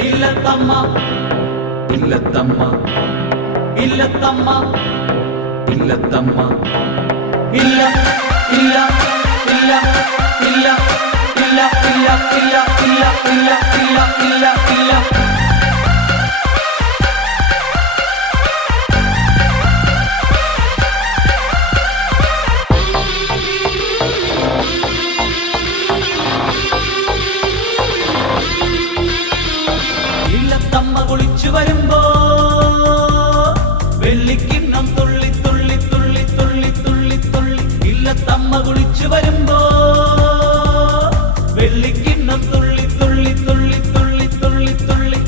ഇല്ലത്തമ്മ ഇല്ലത്തമ്മ ഇല്ലത്തമ്മ ഇല്ലത്തമ്മ ഇല്ല ഇല്ല ഇല്ല ഇല്ല ഇല്ല ഇല്ല ഇല്ല ഇല്ല ഇല്ല ഇല്ല ഇല്ല ഇല്ല ഇല്ലത്തമ്മ കുളിച്ചു വരുമ്പോ വെള്ളിക്കിണ്ണം തുള്ളി തുള്ളി തുള്ളി തുള്ളി തുള്ളി തുള്ളി ഇല്ലത്തമ്മ കുളിച്ചു വരുമ്പോ വെള്ളിക്കിണ്ണം തുള്ളി തുള്ളി തുള്ളി തുള്ളി തുള്ളി തുള്ളി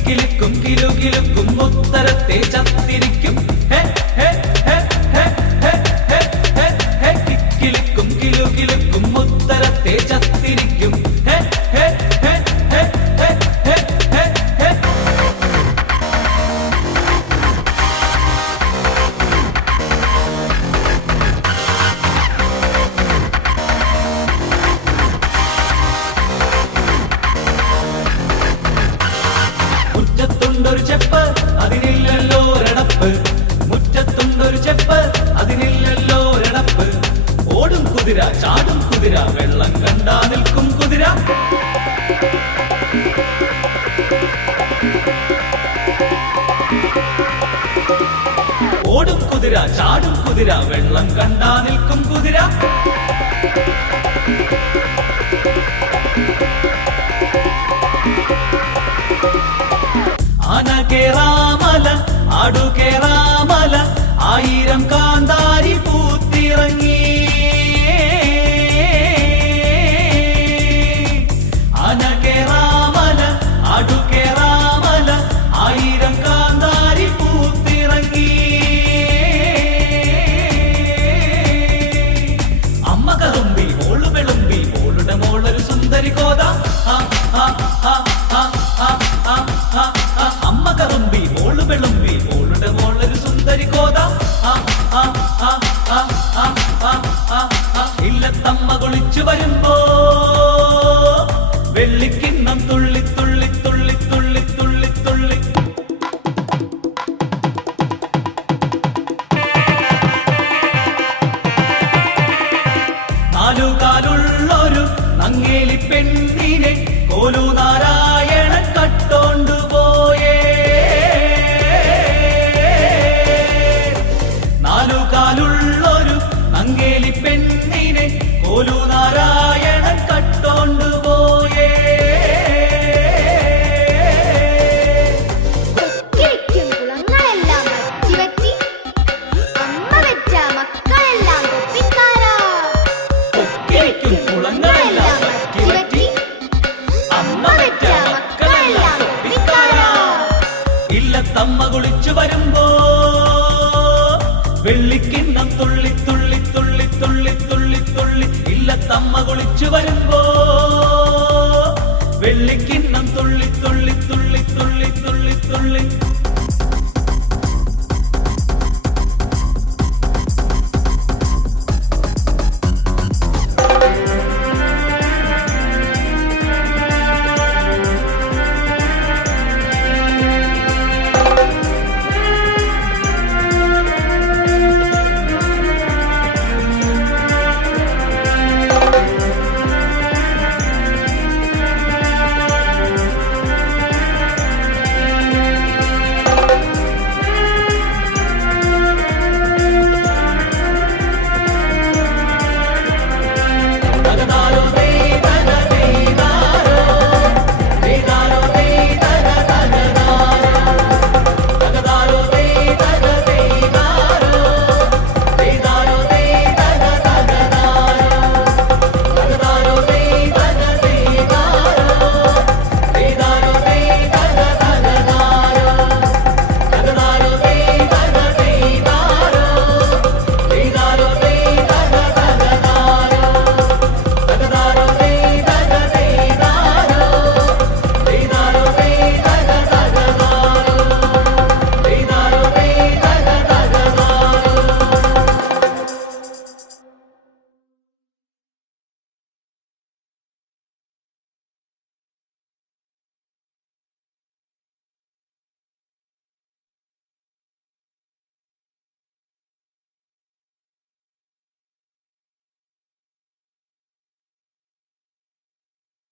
കിലുക്കും കിലുകിലുക്കും ഉത്തരത്തെ ചത്തിരിക്കും കിലുക്കും കിലുകിലുക്കും ഉത്തരത്തെ ചത്തിരിക്കും മുറ്റത്തുണ്ടൊരു ചെപ്പ് അതിനില്ലല്ലോ ഒരടപ്പ് മുറ്റത്തുണ്ടൊരു ചെപ്പ് അതിനില്ലല്ലോ ഒരടപ്പ് ഓടും കുതിര ചാടും കുതിര വെള്ളം കണ്ടാ നിൽക്കും കുതിര ഓടും കുതിര ചാടും കുതിര വെള്ളം കണ്ടാ നിൽക്കും കുതിര ആന കേറാമല ആടു കേറാമല ആയിരം കാന്താരി പൂത്തിറങ്ങി ആന കേറാമല ആടു കേറാമല ആയിരം കാന്താരി പൂത്തിറങ്ങി അമ്മ കറുമ്പി മോള് വെളുമ്പി മോളുടെ മോളൊരു സുന്ദരി കോത അമ്മ കറുമ്പി മോള് വെളുമ്പി മോളുടെ മോളൊരു സുന്ദരി കോത ഇല്ലത്തമ്മ കുളിച്ചു വരുമ്പോ വെള്ളിക്കിണ്ണം തുള്ളി തുള്ളി തുള്ളി തുള്ളി തുള്ളി തുള്ളി നാലുകാലുള്ളൊരു നങ്ങേലി പെണ്ണിനെ കോലു നാരായണൻ കട്ടോണ്ടുപോയേ നാലുകാലുള്ളൊരു നങ്ങേലി പെണ്ണിനെ കോലു നാരായണൻ കട്ടോണ്ടുപോയേ ഇല്ലത്തമ്മ കുളിച്ചു വരുമ്പോ വെള്ളിക്കിണ്ണം തുള്ളി തുള്ളി തുള്ളി തുള്ളി തുള്ളി തുള്ളി ഇല്ലത്തമ്മ കുളിച്ചു വരുമ്പോ വെള്ളിക്കിണ്ണം തുള്ളി തുള്ളി തുള്ളി തുള്ളി തുള്ളി തുള്ളി